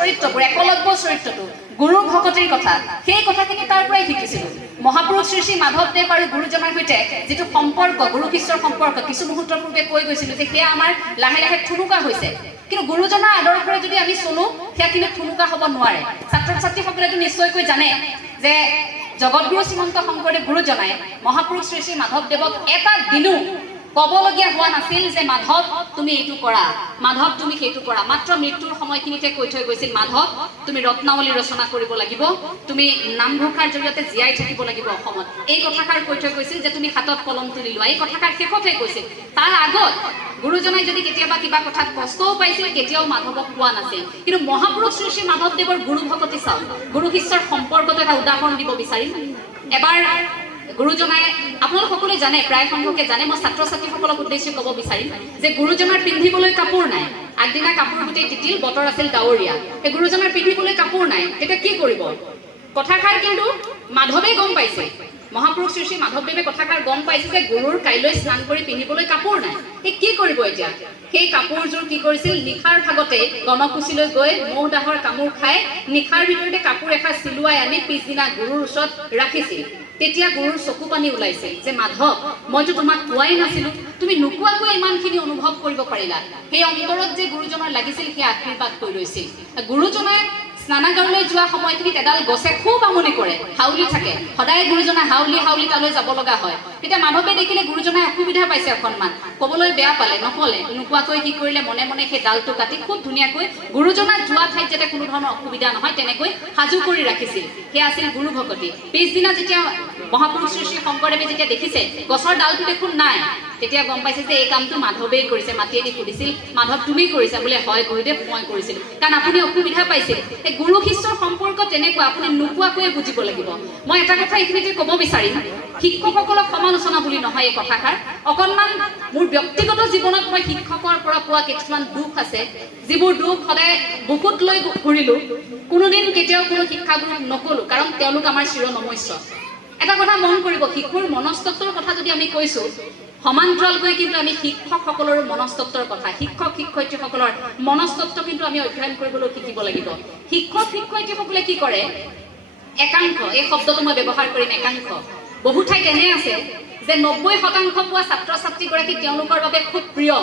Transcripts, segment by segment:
চৰিত্ৰবোৰ একলব্য চৰিত্ৰটো গুৰুৰ ভকতিৰ কথা সেই কথাখিনি তাৰ পৰাই শিকিছিলোঁ মহাপুৰুষ শ্ৰী শ্ৰী মাধৱদেৱ আৰু গুৰুজনাৰ সৈতে যিটো সম্পৰ্ক গুৰু শিষ্যৰ সম্পৰ্ক কিছু মুহূৰ্তৰ পূৰ্বে কৈ গৈছিলোঁ যে সেয়া আমাৰ লাহে লাহে থুনুকা হৈছে কিন্তু গুৰুজনাৰ আদৰ্শৰে যদি আমি চলো সেয়া কিন্তু থুনুকা হ'ব নোৱাৰে ছাত্ৰ ছাত্ৰীসকলেতো নিশ্চয়কৈ জানে যে জগতগুৰু শ্ৰীমন্ত শংকৰদেৱ গুৰুজনাই মহাপুৰুষ শ্ৰী শ্ৰী মাধৱদেৱক এটা দিনো ক'বলগীয়া হোৱা নাছিল যে মাধৱ তুমি এইটো কৰা মাধৱ তুমি সেইটো কৰা মাত্ৰ মৃত্যুৰ সময়খিনিতে কৈ থৈ গৈছিল মাধৱ তুমি ৰত্নাৱলী ৰচনা কৰিব লাগিব তুমি নামঘোষাৰ জৰিয়তে জীয়াই থাকিব লাগিব অসমত এই কথাষাৰ কৈ থৈ গৈছিল যে তুমি হাতত কলম তুলি লোৱা এই কথাষাৰ শেষতে কৈছিল তাৰ আগত গুৰুজনাই যদি কেতিয়াবা কিবা কথাত কষ্টও পাইছিল কেতিয়াও মাধৱক কোৱা নাছিল কিন্তু মহাপুৰুষ শ্ৰী শ্ৰী মাধৱদেৱৰ গুৰু ভকতি চাওক গুৰু শিষ্যৰ সম্পৰ্কটো এটা উদাহৰণ দিব বিচাৰিম এবাৰ গুৰুজনাই আপোনালোক সকলোৱে জানে প্ৰায় সংখ্যকে জানে মই ছাত্ৰ ছাত্ৰীসকলক উদ্দেশ্যি ক'ব বিচাৰিম যে গুৰুজনাৰ পিন্ধিবলৈ কাপোৰ নাই আগদিনা কাপোৰ গোটেই তিতিল বতৰ আছিল ডাৱৰীয়া এই গুৰুজনাৰ পিন্ধিবলৈ কাপোৰ নাই তেতিয়া কি কৰিব কথাষাৰ কিন্তু মাধৱে গম পাইছে মহাপুৰুষ শ্ৰী শ্ৰী মাধৱদেৱে কথাষাৰ গম পাইছে যে গুৰুৰ কাইলৈ স্নান কৰি পিন্ধিবলৈ কাপোৰ নাই এই কি কৰিব এতিয়া সেই কাপোৰযোৰ কি কৰিছিল নিশাৰ ভাগতে গণকুচিলৈ গৈ মহ দাহৰ কামোৰ খাই নিশাৰ ভিতৰতে কাপোৰ এখাৰ চিলুৱাই আনি পিছদিনা গুৰুৰ ওচৰত ৰাখিছিল তেতিয়া গুৰুৰ চকু পানী ওলাইছে যে মাধৱ মইতো তোমাক কোৱাই নাছিলো তুমি নোকোৱাকৈ ইমানখিনি অনুভৱ কৰিব পাৰিলা সেই অন্তৰত যে গুৰুজনাৰ লাগিছিল সেই আশীৰ্বাদ কৈ লৈছিল গুৰুজনাই স্নানাগাৰলৈ যোৱা সময়খিনিত এডাল গছে খুব আমনি কৰে হাউলি থাকে সদায় গুৰুজনা হাউলি হাউলি তালৈ যাব লগা হয় তেতিয়া মাধৱে দেখিলে গুৰুজনাই অসুবিধা পাইছে অকণমান ক'বলৈ বেয়া পালে নহ'লে নোকোৱাকৈ কি কৰিলে মনে মনে সেই ডালটো কাটি খুব ধুনীয়াকৈ গুৰুজনা যোৱা ঠাইত যাতে কোনো ধৰণৰ অসুবিধা নহয় তেনেকৈ সাজু কৰি ৰাখিছিল সেয়া আছিল গুৰু ভকতি পিছদিনা যেতিয়া মহাপুৰুষ শ্ৰী শ্ৰী শংকৰদেৱে যেতিয়া দেখিছে গছৰ ডালটো দেখোন নাই তেতিয়া গম পাইছে যে এই কামটো মাধৱেই কৰিছে মাতি আনি সুধিছিল মাধৱ তুমি কৰিছা বোলে হয় গুৰুদেৱ মই কৰিছিলোঁ কাৰণ আপুনি অসুবিধা পাইছিল এই গুৰু শিষ্যৰ সম্পৰ্ক তেনেকুৱা আপুনি নোকোৱাকৈয়ে বুজিব লাগিব মই এটা কথা এইখিনিতে ক'ব বিচাৰিম শিক্ষকসকলক সমালোচনা বুলি নহয় এই কথাষাৰ অকণমান মোৰ ব্যক্তিগত জীৱনত মই শিক্ষকৰ পৰা পোৱা কিছুমান দুখ আছে যিবোৰ দুখ সদায় বুকুত লৈ ঘূৰিলোঁ কোনোদিন কেতিয়াও কোনো শিক্ষাগুৰুক নক'লোঁ কাৰণ তেওঁলোক আমাৰ চিৰনমস্য এটা কথা মন কৰিব শিশুৰ মনস্তত্বৰ কথা যদি আমি কৈছোঁ সমান্তৰালকৈ কিন্তু আমি শিক্ষকসকলৰ মনস্তত্বৰ কথা শিক্ষক শিক্ষয়িত্ৰীসকলৰ মনস্তত্ব কিন্তু আমি অধ্যয়ন কৰিবলৈ শিকিব লাগিব শিক্ষক শিক্ষয়িত্ৰীসকলে কি কৰে একাংশ এই শব্দটো মই ব্যৱহাৰ কৰিম একাংশ বহু ঠাইত এনে আছে যে 90% পোৱা ছাত্ৰ ছাত্ৰীগৰাকী তেওঁলোকৰ বাবে খুব প্ৰিয়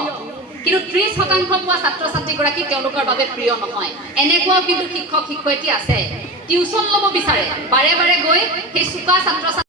কিন্তু 30% পোৱা ছাত্ৰ ছাত্ৰীগৰাকী তেওঁলোকৰ বাবে প্ৰিয় নহয় এনেকুৱাও কিন্তু শিক্ষক শিক্ষয়িত্ৰী আছে টিউচন ল'ব বিচাৰে বাৰে বাৰে গৈ সেই চোকা ছাত্ৰ